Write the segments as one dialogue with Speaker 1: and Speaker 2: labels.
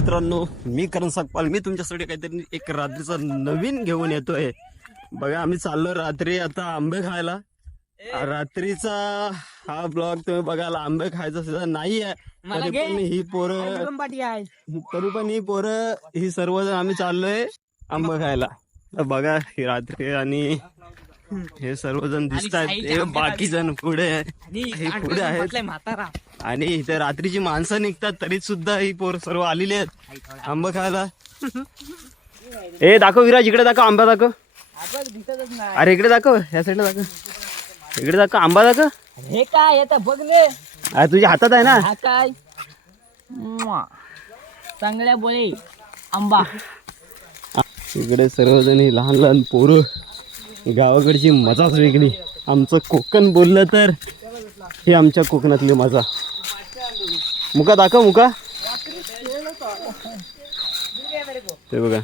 Speaker 1: मित्रांनो मी करण सकपाल. मी तुमच्यासाठी काहीतरी एक रात्रीचा नवीन घेऊन येतोय. बघा आम्ही चाललो रात्री आता आंबे खायला. रात्रीचा हा ब्लॉग तुम्ही बघायला आंबे खायचा सुद्धा नाही आहे तरी. पण ही पोरं तरी पण ही पोरं ही सर्वजण आम्ही चाललोय आंबे खायला. बघा ही रात्री आणि हे सर्वजण दिसत आहेत हे बाकी जण पुढे हे पुढे आहेत.
Speaker 2: म्हातारा.
Speaker 1: आणि इथे रात्रीची माणसं निघतात तरी सुद्धा ही पोर सर्व आलेली आहेत. आंबा खायला. ए दाखव विराज इकडे दाखव आंबा दाखव. अरे इकडे दाखव ह्या साईडला दाखव. इकडे दाखव आंबा दाखव.
Speaker 2: हे काय येतं बघले
Speaker 1: अरे तुझ्या हातात आहे ना?
Speaker 2: हा काय. चांगल्या बोले आंबा.
Speaker 1: इकडे सर्वजण लहान लहान पोरं. गावाकडची मजाच वेगळी. आमचं कोकण बोललं तर ही आमच्या कोकणातली मजा. मुका दाखव मुका. ते बघा.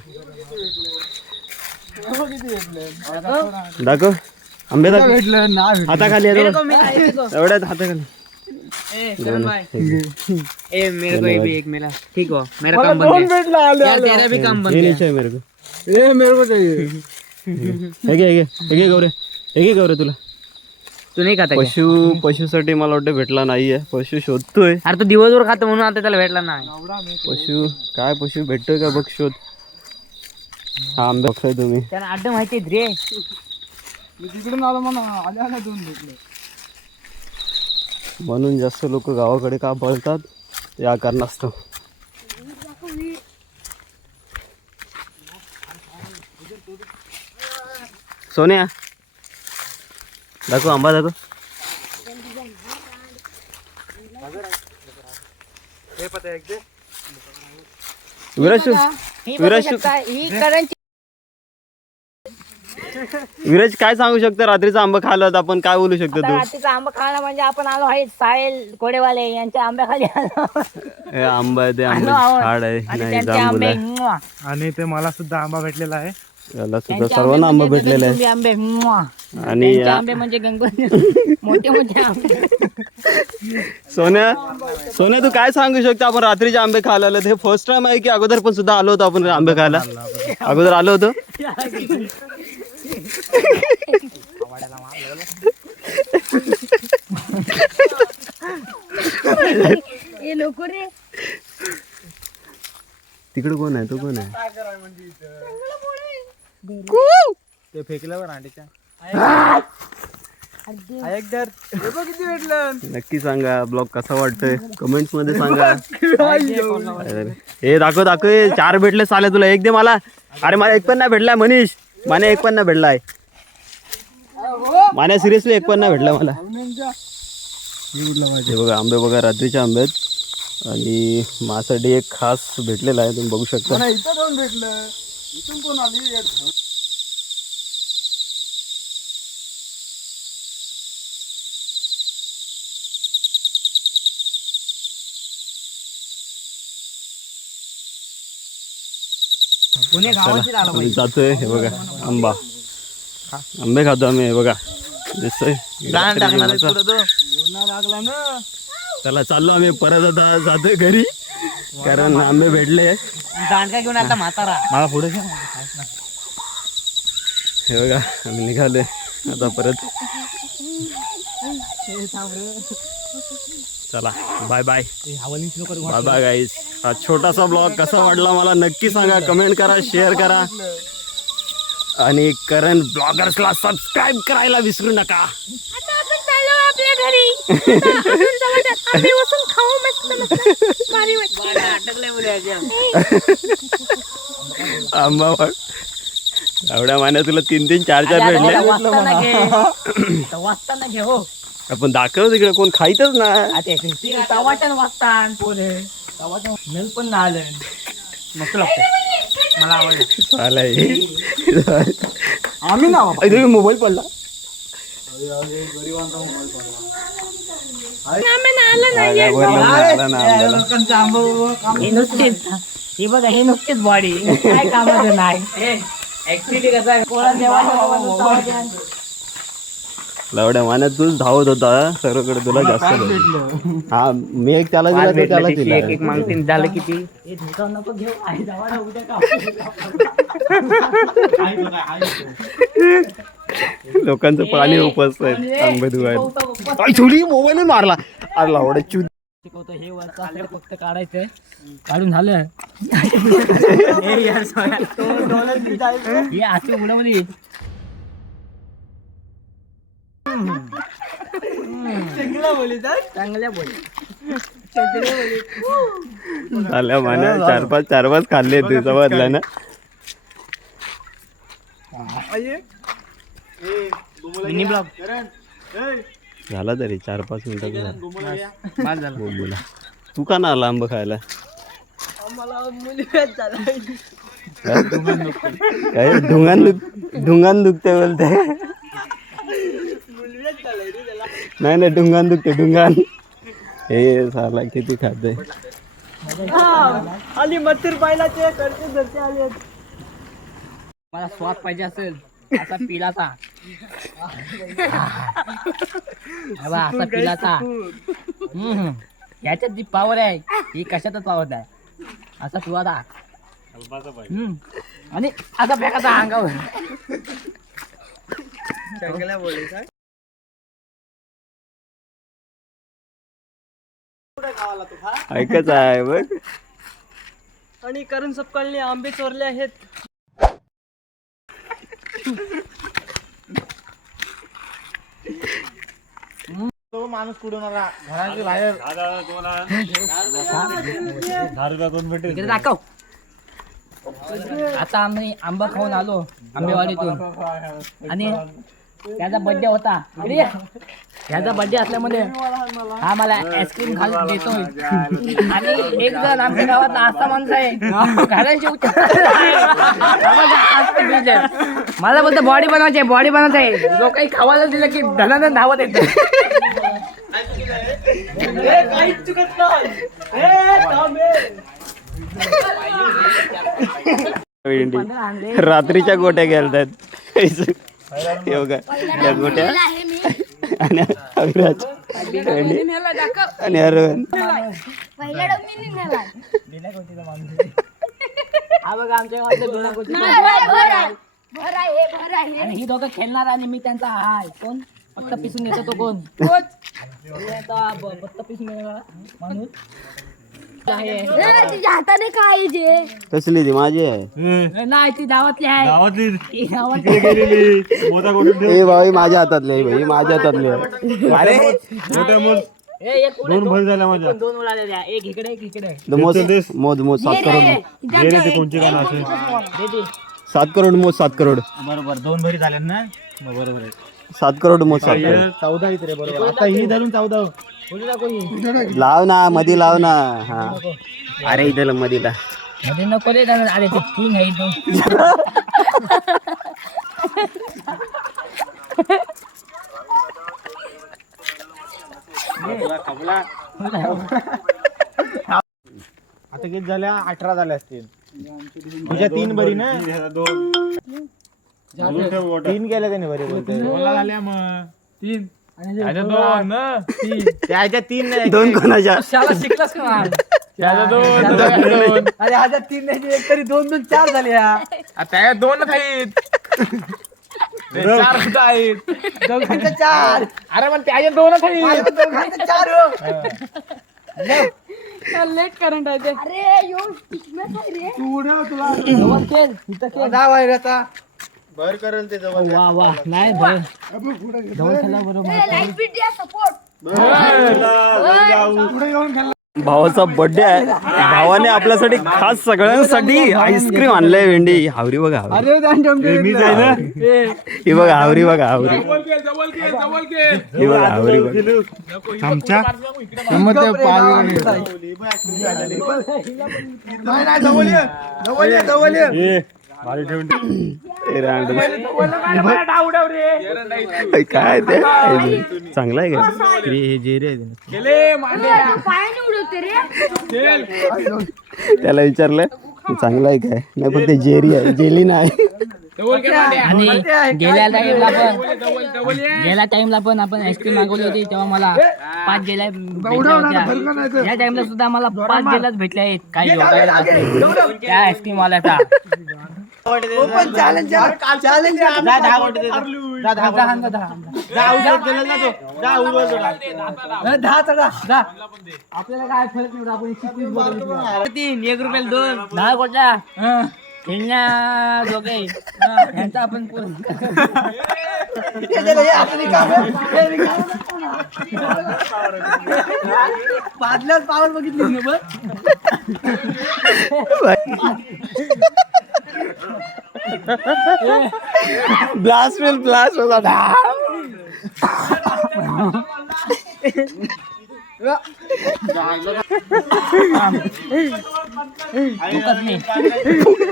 Speaker 1: दाखव. आंबे दाखव. हाताखाली आहे तो. एवढ्यात हाताखाली. दोन.
Speaker 2: ए मेरे को ये भी एक मिला. ठीक हो मेरा काम बन गया यार तेरा भी काम बन
Speaker 1: हे.
Speaker 2: गया
Speaker 1: नीचे आहे मेरे को. हे गौरे. हे घे गौरे तुला.
Speaker 2: तू नाही खाता क्या?
Speaker 1: पशु पशुसाठी मला वाटतं भेटला नाहीये. पशु शोधतोय.
Speaker 2: अरे तो दिवसभर खातो म्हणून आता त्याला भेटला नाही.
Speaker 1: पशु काय पशु भेटतोय का बघ शोध. हा आंबे बघताय तुम्ही.
Speaker 2: त्याला अड्ड माहिती रे.
Speaker 1: म्हणून जास्त लोक गावाकडे का पळतात या कारणास्तव. सोन्या दाखव आंबा दाखव. विराज विराज विराज काय सांगू शकता? रात्रीचा आंबा खाल्ला तर आपण काय बोलू शकतो तू?
Speaker 2: रात्रीचा आंबा खाणं म्हणजे आपण आलो आहे साहेल कोडेवाले यांच्या आंब्याखाली आलो.
Speaker 1: हे आंबा आहे ते आंबे. झाड आहे.
Speaker 2: आणि
Speaker 1: नाही
Speaker 2: त्यांचे
Speaker 1: जांभूळ
Speaker 2: आंबे
Speaker 1: आहे.
Speaker 3: आणि ते मला सुद्धा आंबा भेटलेला आहे.
Speaker 1: याला सुद्धा सर्वांना आंबा
Speaker 2: म्हणजे
Speaker 1: भेटलेले
Speaker 2: आंबे. म्वा.
Speaker 1: आणि
Speaker 2: त्यांचे
Speaker 1: या-
Speaker 2: आंबे म्हणजे गंगोत्री मोठे मोठे आंबे.
Speaker 1: सोन्या सोन्या तू काय सांगू शकतो? आपण रात्रीचे आंबे खायला आलो. हे फर्स्ट टाइम आहे की अगोदर पण सुद्धा आलो होतो आपण आंबे खायला? अगोदर आलो होतो?
Speaker 2: हे नको रे.
Speaker 1: तिकडे कोण आहे? तो कोण आहे?
Speaker 3: ते फेकल्यावर अंड्याच्या.
Speaker 1: नक्की सांगा ब्लॉग कसा वाटतोय? कमेंट्समध्ये सांगा. हे दाखव दाखव चार भेटले चाले तुला. एक दे मला. अरे मला एक पण नाही भेटलाय मनीष. माने एक पण नाही भेटलाय. माने सिरियसली एक पण नाही भेटला मला. हे बघा आंबे बघा रात्रीचे आंबे आणि माझ्यासाठी एक खास भेटलेला आहे तुम्ही बघू शकता.
Speaker 2: पुणे गावाची आलो
Speaker 1: जातोय हे बघा आंबा आंबे खातो आम्ही हे बघा दिसतोय. चला चाललो आम्ही परत आता जातोय घरी कारण आंबे भेटले.
Speaker 2: दांडका घेऊन आता म्हातारा.
Speaker 3: मला पुढे
Speaker 1: हे बघा आम्ही निघालोय. आता परत. चला bye bye bye bye guys हा छोटासा ब्लॉग कसा वाटला मला नक्की सांगा. कमेंट करा शेअर करा. आणि करण ब्लॉगर्सला सबस्क्राईब करायला विसरू नका
Speaker 4: आता आपण चाललो आपल्या घरी आता आपण जाऊ आता आंबे
Speaker 1: एवढ्या महिन्यात तुला तीन तीन चार चार भेटले.
Speaker 2: वाचताना घे. हो.
Speaker 1: आपण दाखव तिकडे कोण खाईतच ना.
Speaker 2: वाचतान पोरे. पण आलं. मस्त लागतं मला आवडलं.
Speaker 3: आम्ही ना
Speaker 1: मोबाईल पडला.
Speaker 2: हे नुसतेच हे बघा हे नुसतेच बॉडी काय कामाचं नाही ऍक्च्युली कसं
Speaker 1: लावड्या तूच धावत होता सर्वकडे तुला जास्त. हा मी एक त्याला दिला तो त्याला दिला.
Speaker 2: एक एक मागतील झालं किती?
Speaker 1: लोकांचं पाणी उपसत आहेत. आंबे धुवायला. मोबाईल मारला. अरे लावड्या चू
Speaker 2: शिकवतो हे वरचं फक्त काढायचंय काढून झालं. हे असे उडवली. चांगल्या बोली
Speaker 1: झाल्या मान्या चार पाच चार पाच खाल्ले तुझा बदला ना.
Speaker 2: मिनी ब्लॉग
Speaker 1: झाला तरी चार पाच मिनिटाचा झाला. बोला तू का ना आला आंबा खायला? काय? ढुंगान दुख ढुंगान दुखते बोलते नाही नाही ढुंगान दुखते ढुंगान. हे साला किती खाते
Speaker 2: आणि मथुर पाहिला ते करते घरचे आले. मला स्वाद पाहिजे असेल. असा पिलाचा हे बघ, असा पिलाचा हम्म. याच्यात जी पावर आहे ही कशातच पावर आहे असा तू आता हम्म. आणि असा फेकाचा अंगावर
Speaker 1: ऐकच आहे बघ.
Speaker 2: आणि करण सपकाळने आंबे चोरले आहेत.
Speaker 3: तो माणूस कुठून आला? घराच्या बाहेर.
Speaker 2: दहा रुपया दोन इकडे दाखव. आता आम्ही आंबा खाऊन आलो आंबेवाडीतून. आणि त्याचा बर्थडे होता. त्याचा बर्थडे असल्यामुळे हा मला आईस्क्रीम घालून देतोय. आणि एक जण आमच्या गावात असा माणूस आहे. घालायचे मला बोलतो बॉडी बनवायची आहे बॉडी बनवायची आहे. लोकांनी खावायला दिलं की धनानं धावत येते.
Speaker 1: रात्रीच्या गोट्या गेलतात. हे बघा त्या गोट्या आणि अविराज आणि
Speaker 4: आहे
Speaker 2: आणि ही दोघं खेळणार आणि मी त्यांचा हाय कोण? फक्त पिसून येतो तो कोण? फक्त पिसून माणूस.
Speaker 4: हाताने काय आहे जे.
Speaker 1: तसली ती माझी आहे.
Speaker 2: नाही ती आहे. ती
Speaker 1: ए भाई माझ्या हातातली आहे भाई माझ्या हातातली आहे. अरे.
Speaker 2: ए, एक उडे, दोन दोन- दोन. एक इकडे एक इकडे.
Speaker 1: मोज मोज मोज सात करोड.
Speaker 2: दे. दे.
Speaker 1: सात करोड मोज सात करोड.
Speaker 3: बरोबर दोन भरी झाले ना? बरोबर आहे.
Speaker 1: सात करोड सात करोड
Speaker 3: चौदा इथे बरोबर. आता ही धरून चौदा.
Speaker 2: ही.
Speaker 1: लाव ना मधी लाव ना. हा. अरे इथं मधीला.
Speaker 2: मध्ये नको रे दादा. अरे ते किंग आहे तो
Speaker 3: आता किती झाल्या? अठरा झाल्या असतील. तुझ्या तीन बरी ना? तीन केल्या त्याने बरी बोलते झाल्या मग. तीन. दोन त्याच्या तीन. नाही.
Speaker 1: दोन कोणाच्या?
Speaker 2: शाळा शिकलास का?
Speaker 3: दोन
Speaker 2: अरे तीन नाही एक तरी दोन दोन चार झाले
Speaker 3: दोनच आहेत. चार कुठं आहेत.
Speaker 2: दोघांचं चार.
Speaker 3: अरे पण त्याच्या दोनच आहेत.
Speaker 2: दोघांचं चार
Speaker 4: लेट करंट आहे अरे यो टिकमेट आहे रे.
Speaker 2: इथं खेळ.
Speaker 3: भर करेल ते जवळ
Speaker 2: वा वा. नाही धर जवळ बरोबर
Speaker 1: भावाचा बर्थडे आहे. भावाने आपल्यासाठी खास सगळ्यांसाठी आईस्क्रीम आणलंय भेंडी. हावरी बघा ही बघा हावरी बघा हावरी. ही बघा हावरी बघा.
Speaker 3: आमच्या
Speaker 1: रांड. काय ते? चांगला आहे का?
Speaker 3: हे जेरे आहे
Speaker 4: पायाने उडवते रे.
Speaker 1: त्याला विचारलं चांगला आहे काय? नाही पण ते जेरी आहे जेली नाही.
Speaker 2: आणि गेल्या टाइमला पण गेल्या टाइमला पण आपण आईस्क्रीम मागवली होती तेव्हा मला पाच गेल्या या टाइमला सुद्धा मला पाच गेल्याच भेटल्या आहेत काही. त्या आईस्क्रीम वाल्याचा. आपल्याला काय फरक नाही आपण तीन एक रुपयाला दोन. दहा कोटा खेळण्या दोघे. यांचा आपण बादल्यात पावर बघितली ना बघ
Speaker 1: ब्लास्ट विल ब्लास्ट होता
Speaker 2: फोकस मी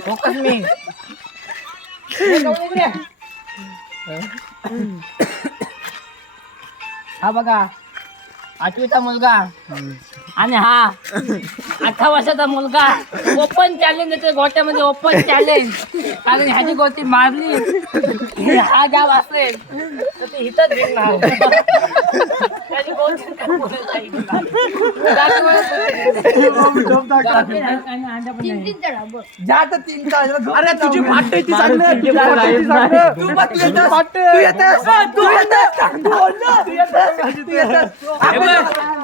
Speaker 2: फोकस मी हा बघा. आठवीचा मुलगा. आणि हा. अठरा वर्षाचा मुलगा. ओपन चॅलेंज येते गोट्यामध्ये ओपन चॅलेंज कारण ह्याची गोटी मारली. हे हा गाव असेल तर ते इथंच जिंकणार त्याची गोटी काय बोलायला ऐकणार. बाकी नाही, काही नाही, अंडा पण नाही.
Speaker 3: अरे तुझी फाट ती चांगलं तुझी फाट चांगलं तू बघ तू येतेस. तू येतेस. तू येतेस. तू येतेस. तू येतेस.
Speaker 2: हे बघ,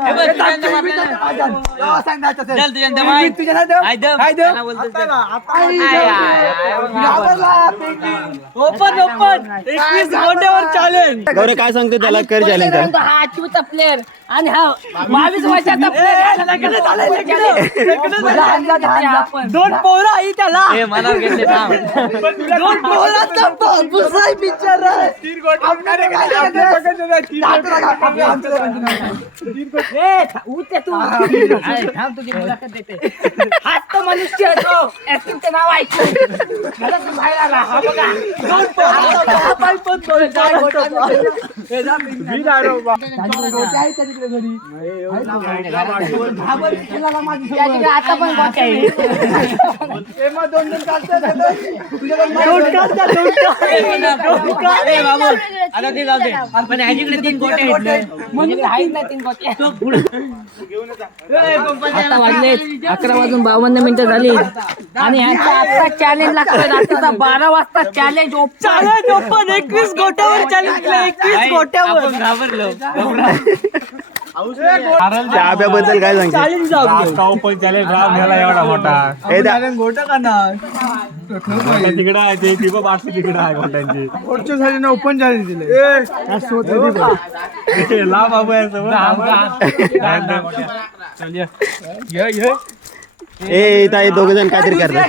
Speaker 2: हे बघ, तुझ्या अंडा मारला ना. तुझ्या दम. त्याला
Speaker 3: ओपन ओपन. एकवीस गोट्यावर चॅलेंज
Speaker 1: गौरे काय सांगतो त्याला? कर चॅलेंज
Speaker 2: म्हणतो हा आठवीचा प्लेअर आणि हा बावीस वर्षाचा प्लेअर
Speaker 3: दोन पोरं आई त्याला.
Speaker 2: मला घेतले थांब.
Speaker 3: दोन पोरांचा बाबूस आहे बिचारा आपल्याला काय
Speaker 2: ए, था- उठ रे तू थांब तुझी ताकद देते हाच तो मनुष्य आहे तो ऍक्टिंगचं नाव ऐकून घरातून बाहेर आला हा बघा दोन पोरं.
Speaker 3: पाय पण दोन चार
Speaker 2: त्याच्याकडे आता पण गोट्या आहे. ए, बाबू, आता ते जाऊ दे. पण ह्याच्याकडे तीन गोट्या आहेत ना. आहेत ना तीन गोट्या आता वाजले अकरा वाजून बावन्न मिनिटं झाली. आणि ह्यांचा आता चॅलेंज लागतोय. रात्रीचा बारा वाजता चॅलेंज
Speaker 3: चॅलेंज ओपन एकवीस गोट्यावर चॅलेंज एकवीस गोट्यावर.
Speaker 2: घाबरलो.
Speaker 1: काय सांगतो
Speaker 3: चॅलेंज जाऊ
Speaker 5: पण चॅलेंज राम झाला एवढा मोठा.
Speaker 1: हे द्या.
Speaker 3: गोटा का ना
Speaker 5: तिकडे आहे ते. ती पण बाटली तिकडे आहे मोठ्यांची.
Speaker 3: पुढच्या झाली ओपन
Speaker 5: लांब बाबू आहे समोर.
Speaker 1: ए ताई दोघ जण काहीतरी करतात